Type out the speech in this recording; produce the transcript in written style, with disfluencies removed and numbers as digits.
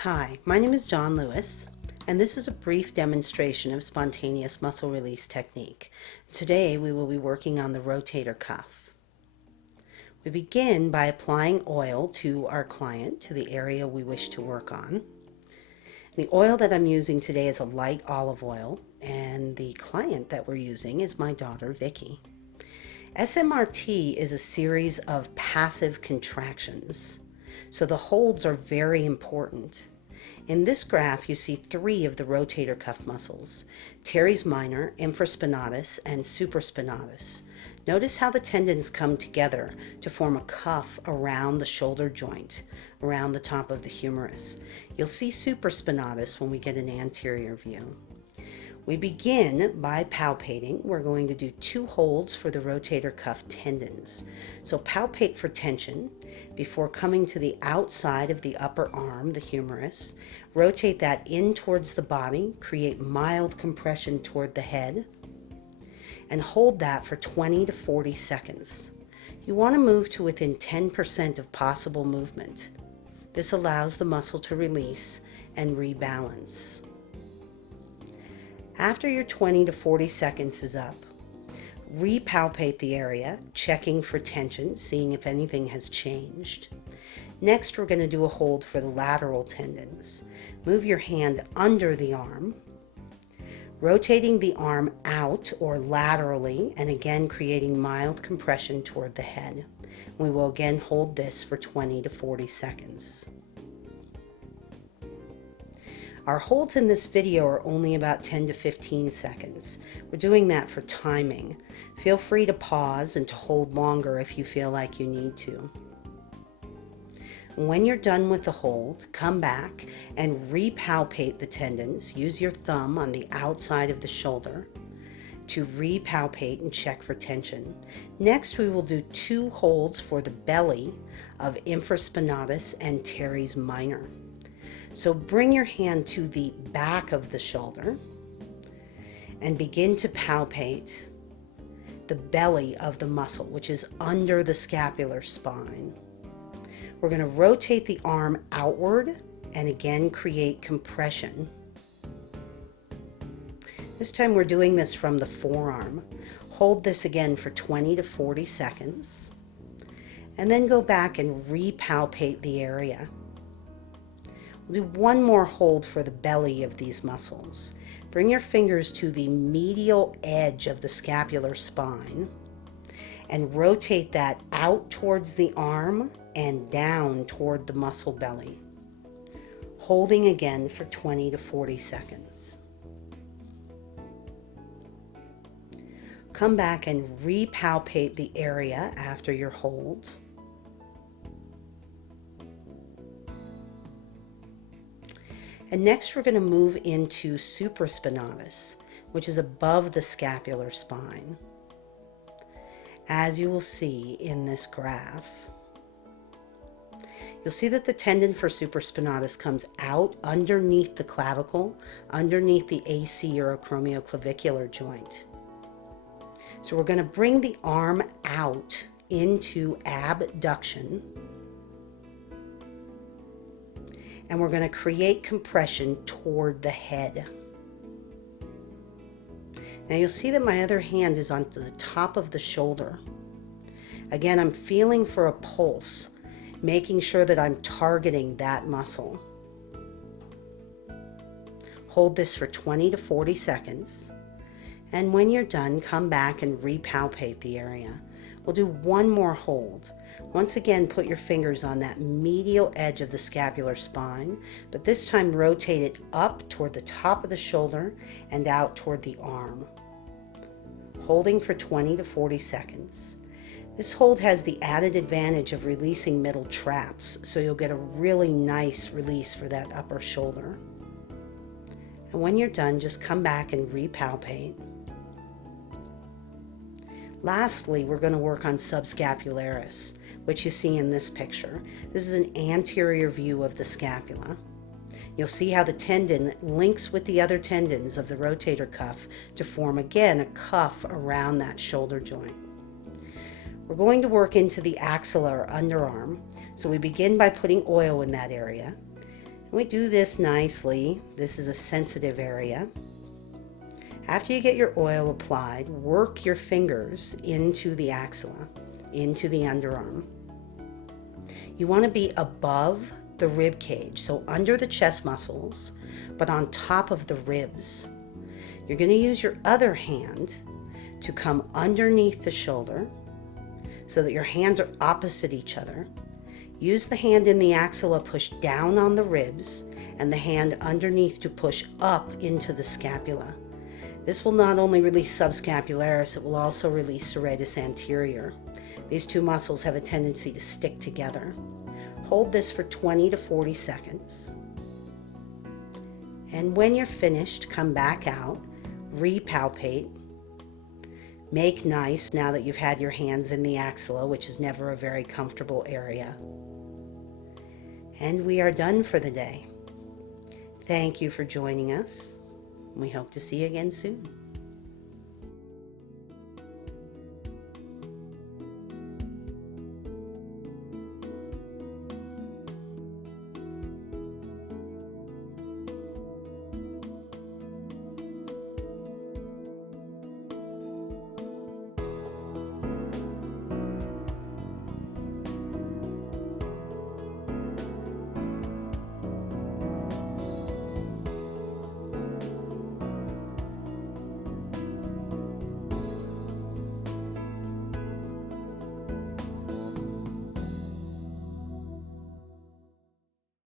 Hi, my name is John Lewis, and this is a brief demonstration of spontaneous muscle release technique. Today we will be working on the rotator cuff. We begin by applying oil to our client, to the area we wish to work on. The oil that I'm using today is a light olive oil, and the client that we're using is my daughter, Vicky. SMRT is a series of passive contractions, so the holds are very important. In this graph, you see three of the rotator cuff muscles: teres minor, infraspinatus, and supraspinatus. Notice how the tendons come together to form a cuff around the shoulder joint, around the top of the humerus. You'll see supraspinatus when we get an anterior view. We begin by palpating. We're going to do 2 holds for the rotator cuff tendons. So palpate for tension before coming to the outside of the upper arm, the humerus. Rotate that in towards the body, create mild compression toward the head, and hold that for 20 to 40 seconds. You want to move to within 10% of possible movement. This allows the muscle to release and rebalance. After your 20 to 40 seconds is up, repalpate the area, checking for tension, seeing if anything has changed. Next, we're going to do a hold for the lateral tendons. Move your hand under the arm, rotating the arm out or laterally, and again creating mild compression toward the head. We will again hold this for 20 to 40 seconds. Our holds in this video are only about 10 to 15 seconds. We're doing that for timing. Feel free to pause and to hold longer if you feel like you need to. When you're done with the hold, come back and repalpate the tendons. Use your thumb on the outside of the shoulder to repalpate and check for tension. Next, we will do 2 holds for the belly of infraspinatus and teres minor. So bring your hand to the back of the shoulder and begin to palpate the belly of the muscle, which is under the scapular spine. We're going to rotate the arm outward and again create compression. This time we're doing this from the forearm. Hold this again for 20 to 40 seconds and then go back and repalpate the area. We'll do 1 more hold for the belly of these muscles. Bring your fingers to the medial edge of the scapular spine and rotate that out towards the arm and down toward the muscle belly. Holding again for 20 to 40 seconds. Come back and repalpate the area after your hold. And next we're going to move into supraspinatus, which is above the scapular spine. As you will see in this graph, you'll see that the tendon for supraspinatus comes out underneath the clavicle, underneath the AC or acromioclavicular joint. So we're going to bring the arm out into abduction, and we're going to create compression toward the head. Now you'll see that my other hand is on the top of the shoulder. Again, I'm feeling for a pulse, making sure that I'm targeting that muscle. Hold this for 20 to 40 seconds. And when you're done, come back and repalpate the area. We'll do 1 more hold. Once again, put your fingers on that medial edge of the scapular spine, but this time rotate it up toward the top of the shoulder and out toward the arm. Holding for 20 to 40 seconds. This hold has the added advantage of releasing middle traps, so you'll get a really nice release for that upper shoulder. And when you're done, just come back and repalpate. Lastly, we're going to work on subscapularis, which you see in this picture. This is an anterior view of the scapula. You'll see how the tendon links with the other tendons of the rotator cuff to form again a cuff around that shoulder joint. We're going to work into the axilla or underarm, so we begin by putting oil in that area. We do this nicely. This is a sensitive area. After you get your oil applied, work your fingers into the axilla, into the underarm. You want to be above the rib cage, so under the chest muscles, but on top of the ribs. You're going to use your other hand to come underneath the shoulder so that your hands are opposite each other. Use the hand in the axilla, push down on the ribs, and the hand underneath to push up into the scapula. This will not only release subscapularis, it will also release serratus anterior. These two muscles have a tendency to stick together. Hold this for 20 to 40 seconds. And when you're finished, come back out, repalpate. Make nice now that you've had your hands in the axilla, which is never a very comfortable area. And we are done for the day. Thank you for joining us. We hope to see you again soon.